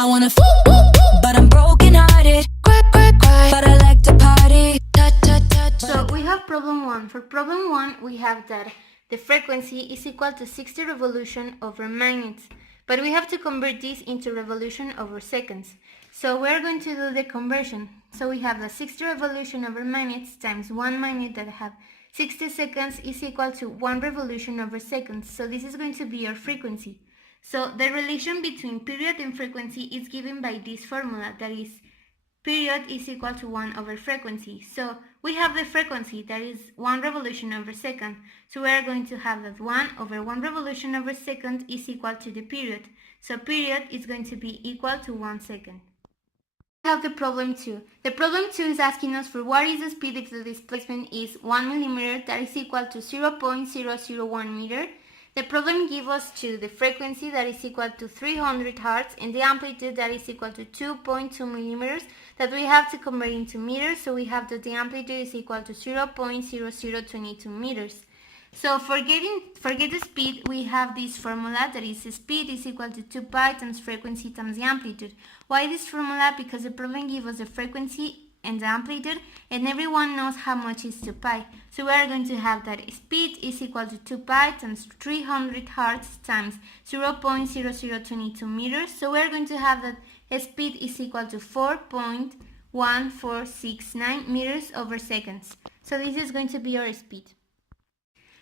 I wanna but I'm broken hearted. But I like to party. So we have problem 1. For problem 1, we have that the frequency is equal to 60 revolution over minutes. But we have to convert this into revolution over seconds. So we're going to do the conversion. So we have the 60 revolution over minutes times 1 minute that have 60 seconds is equal to 1 revolution over seconds. So this is going to be our frequency. So the relation between period and frequency is given by this formula, that is period is equal to 1 over frequency. So we have the frequency, that is 1 revolution over second. So we are going to have that 1 over 1 revolution over second is equal to the period. So period is going to be equal to 1 second. We have the problem 2. The problem 2 is asking us for what is the speed if the displacement is 1 millimeter, that is equal to 0.001 meter. The problem gives us to the frequency that is equal to 300 Hz and the amplitude that is equal to 2.2 millimeters that we have to convert into meters. So we have that the amplitude is equal to 0.0022 meters. So forget the speed, we have this formula that is speed is equal to 2 pi times frequency times the amplitude. Why this formula? Because the problem gives us the frequency and the amplitude, and everyone knows how much is 2 pi. So we are going to have that speed is equal to 2 pi times 300 Hz times 0.0022 meters. So we are going to have that speed is equal to 4.1469 meters over seconds. So this is going to be our speed.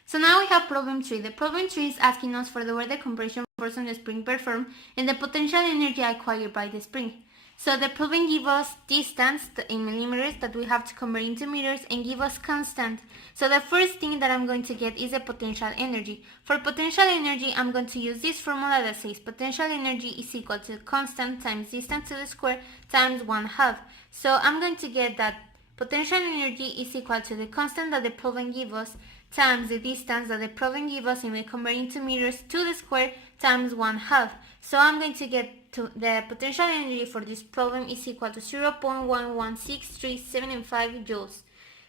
So now we have problem 3. The problem 3 is asking us for the work the compression force on the spring performed and the potential energy acquired by the spring. So the problem gives us distance in millimeters that we have to convert into meters and give us constant. So the first thing that I'm going to get is the potential energy. For potential energy, I'm going to use this formula that says potential energy is equal to constant times distance to the square times 1/2. So I'm going to get that potential energy is equal to the constant that the problem gives us times the distance that the problem gives us, and we convert into meters to the square times 1/2. So I'm going to get to the potential energy for this problem is equal to 0.116375 joules.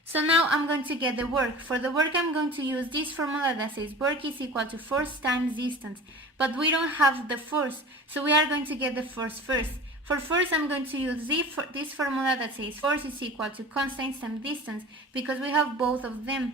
So now I'm going to get the work. For the work, I'm going to use this formula that says work is equal to force times distance. But we don't have the force, so we are going to get the force first. For force, I'm going to use this formula that says force is equal to constant times distance, because we have both of them.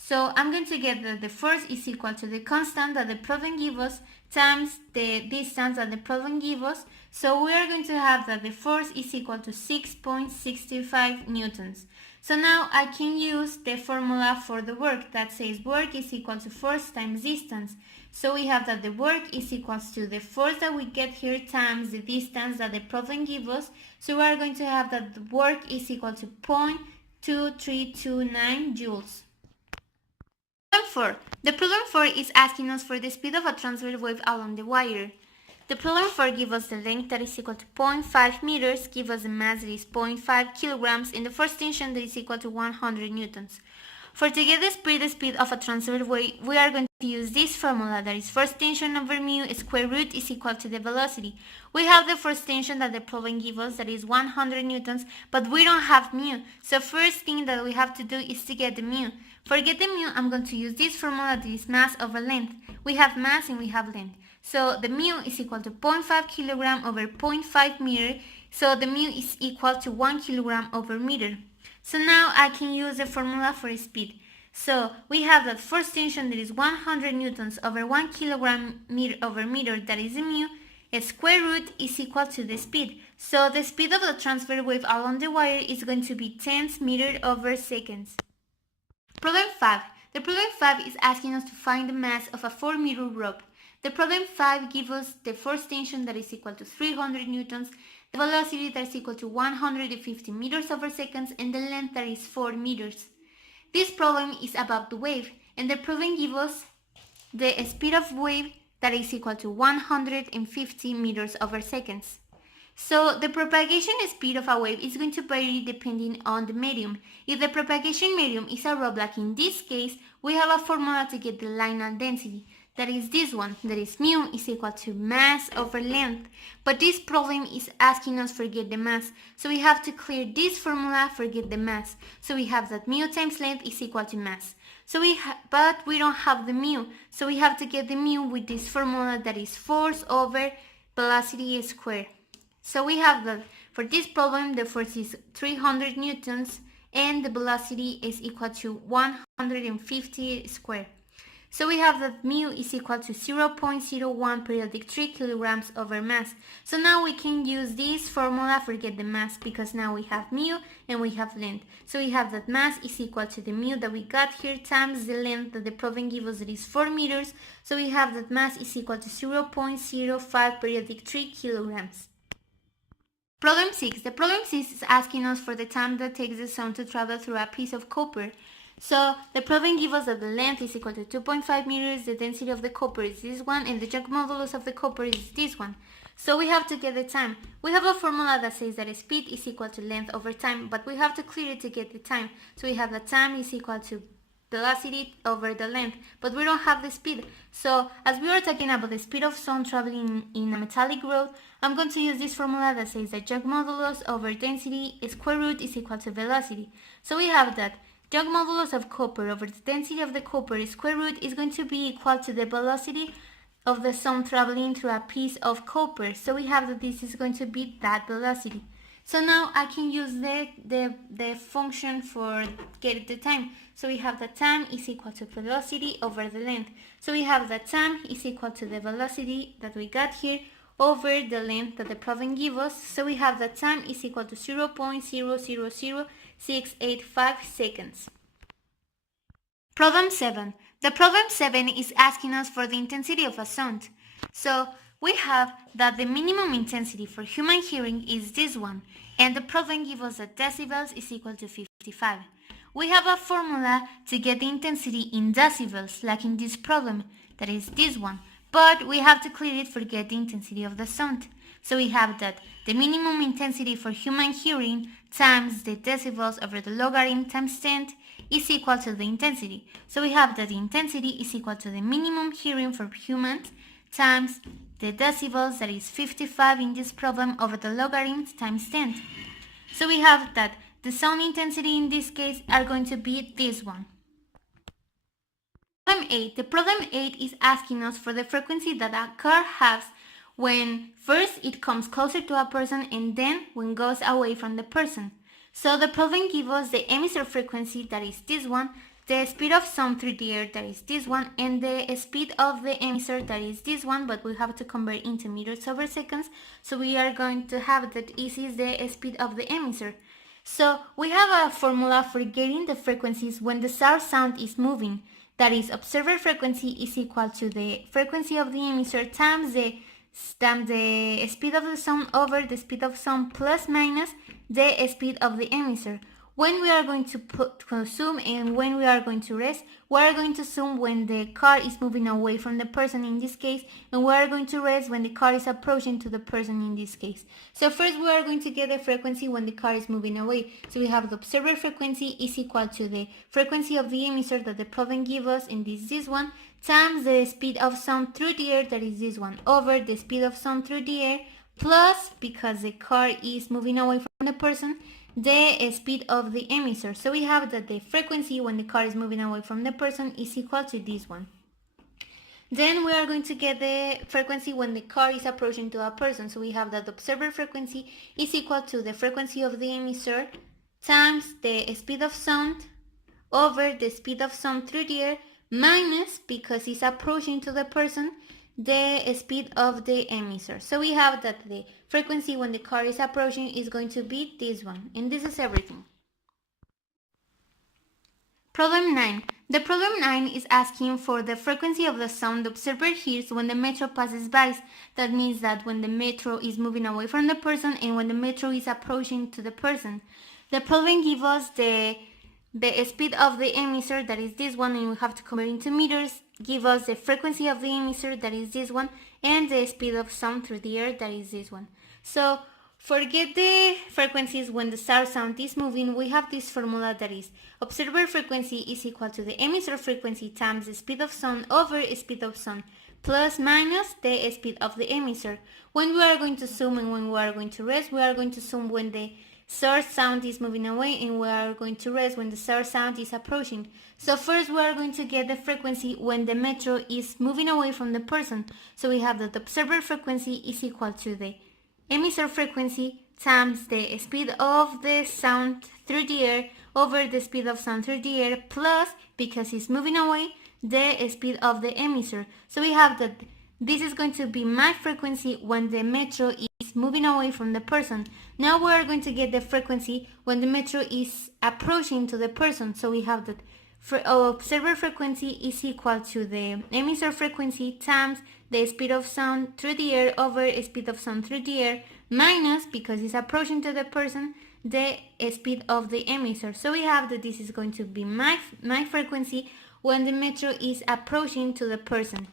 So I'm going to get that the force is equal to the constant that the problem gives us times the distance that the problem gives us. So we are going to have that the force is equal to 6.65 newtons. So now I can use the formula for the work that says work is equal to force times distance. So we have that the work is equal to the force that we get here times the distance that the problem gives us. So we are going to have that the work is equal to 0.2329 joules. Problem 4. The problem 4 is asking us for the speed of a transverse wave along the wire. The problem 4 gives us the length that is equal to 0.5 meters, gives us the mass that is 0.5 kilograms, and the force tension that is equal to 100 newtons. For to get the speed of a transverse wave, we are going to use this formula that is force tension over mu square root is equal to the velocity. We have the force tension that the problem gives us that is 100 newtons, but we don't have mu. So first thing that we have to do is to get the mu. For get the mu, I'm going to use this formula that is mass over length. We have mass and we have length. So the mu is equal to 0.5 kilogram over 0.5 meter. So the mu is equal to 1 kilogram over meter. So now I can use the formula for speed. So we have that force tension that is 100 newtons over 1 kilogram over meter, that is the mu. A square root is equal to the speed. So the speed of the transverse wave along the wire is going to be 10 meters over seconds. Problem 5. The problem 5 is asking us to find the mass of a 4-meter rope. The problem 5 gives us the force tension that is equal to 300 newtons, the velocity that is equal to 150 meters over seconds, and the length that is 4 meters. This problem is about the wave, and the problem gives us the speed of wave that is equal to 150 meters over seconds. So the propagation speed of a wave is going to vary depending on the medium. If the propagation medium is a rope, like in this case, we have a formula to get the linear density. That is this one, that is mu is equal to mass over length. But this problem is asking us for get the mass. So we have to clear this formula for get the mass. So we have that mu times length is equal to mass. But we don't have the mu. So we have to get the mu with this formula that is force over velocity squared. So we have that for this problem the force is 300 newtons and the velocity is equal to 150 square. So we have that mu is equal to 0.01 periodic 3 kilograms over mass. So now we can use this formula for get the mass because now we have mu and we have length. So we have that mass is equal to the mu that we got here times the length that the problem gives us, that is 4 meters. So we have that mass is equal to 0.05 periodic 3 kilograms. Problem 6. The problem 6 is asking us for the time that takes the sound to travel through a piece of copper. So the problem gives us that the length is equal to 2.5 meters, the density of the copper is this one, and the Young modulus of the copper is this one. So we have to get the time. We have a formula that says that speed is equal to length over time, but we have to clear it to get the time. So we have that time is equal to velocity over the length, but we don't have the speed. So as we are talking about the speed of sound traveling in a metallic rod, I'm going to use this formula that says that Young modulus over density square root is equal to velocity. So we have that Young modulus of copper over the density of the copper square root is going to be equal to the velocity of the sound traveling through a piece of copper. So we have that this is going to be that velocity. So now I can use the function for getting the time. So we have the time is equal to velocity over the length. So we have the time is equal to the velocity that we got here over the length that the problem gives us. So we have the time is equal to 0.000685 seconds. Problem 7. The problem 7 is asking us for the intensity of a sound. So we have that the minimum intensity for human hearing is this one, and the problem gives us that decibels is equal to 55. We have a formula to get the intensity in decibels, like in this problem, that is this one, but we have to clear it for get the intensity of the sound. So we have that the minimum intensity for human hearing times the decibels over the logarithm times 10 is equal to the intensity. So we have that the intensity is equal to the minimum hearing for humans times the decibels, that is 55 in this problem, over the logarithm times 10. So we have that the sound intensity in this case are going to be this one. Problem 8. The problem 8 is asking us for the frequency that a car has when first it comes closer to a person and then when it goes away from the person. So the problem gives us the emisser frequency, that is this one, the speed of sound through the air, that is this one, and the speed of the emissor, that is this one, but we have to convert into meters over seconds. So we are going to have that this is the speed of the emissor. So we have a formula for getting the frequencies when the sound is moving. That is, observer frequency is equal to the frequency of the emissor times the speed of the sound over the speed of sound plus minus the speed of the emissor. When we are going to zoom and when we are going to rest, we are going to zoom when the car is moving away from the person in this case, and we are going to rest when the car is approaching to the person in this case. So first we are going to get the frequency when the car is moving away. So we have the observer frequency is equal to the frequency of the emissor that the problem gives us, and this one, times the speed of sound through the air, that is this one, over the speed of sound through the air, plus, because the car is moving away from the person, the speed of the emissor. So we have that the frequency when the car is moving away from the person is equal to this one. Then we are going to get the frequency when the car is approaching to a person. So we have that the observer frequency is equal to the frequency of the emissor times the speed of sound over the speed of sound through the air minus, because it's approaching to the person, the speed of the emissor. So we have that the frequency when the car is approaching is going to be this one, and this is everything. Problem 9. The problem 9 is asking for the frequency of the sound the observer hears when the metro passes by. That means that when the metro is moving away from the person and when the metro is approaching to the person. The problem gives us the speed of the emissor, that is this one, and we have to convert into meters, give us the frequency of the emissor, that is this one, and the speed of sound through the air, that is this one. So forget the frequencies when the sound is moving. We have this formula that is observer frequency is equal to the emissor frequency times the speed of sound over speed of sound plus minus the speed of the emissor. When we are going to zoom and when we are going to rest, we are going to zoom when the source sound is moving away, and we are going to rest when the source sound is approaching. So first we are going to get the frequency when the metro is moving away from the person. So we have that the observer frequency is equal to the emisser frequency times the speed of the sound through the air over the speed of sound through the air plus, because it's moving away, the speed of the emisser. So we have that this is going to be my frequency when the metro is moving away from the person. Now we are going to get the frequency when the metro is approaching to the person. So we have that observer frequency is equal to the emisser frequency times the speed of sound through the air over speed of sound through the air minus, because it's approaching to the person, the speed of the emisser. So we have that this is going to be my frequency when the metro is approaching to the person.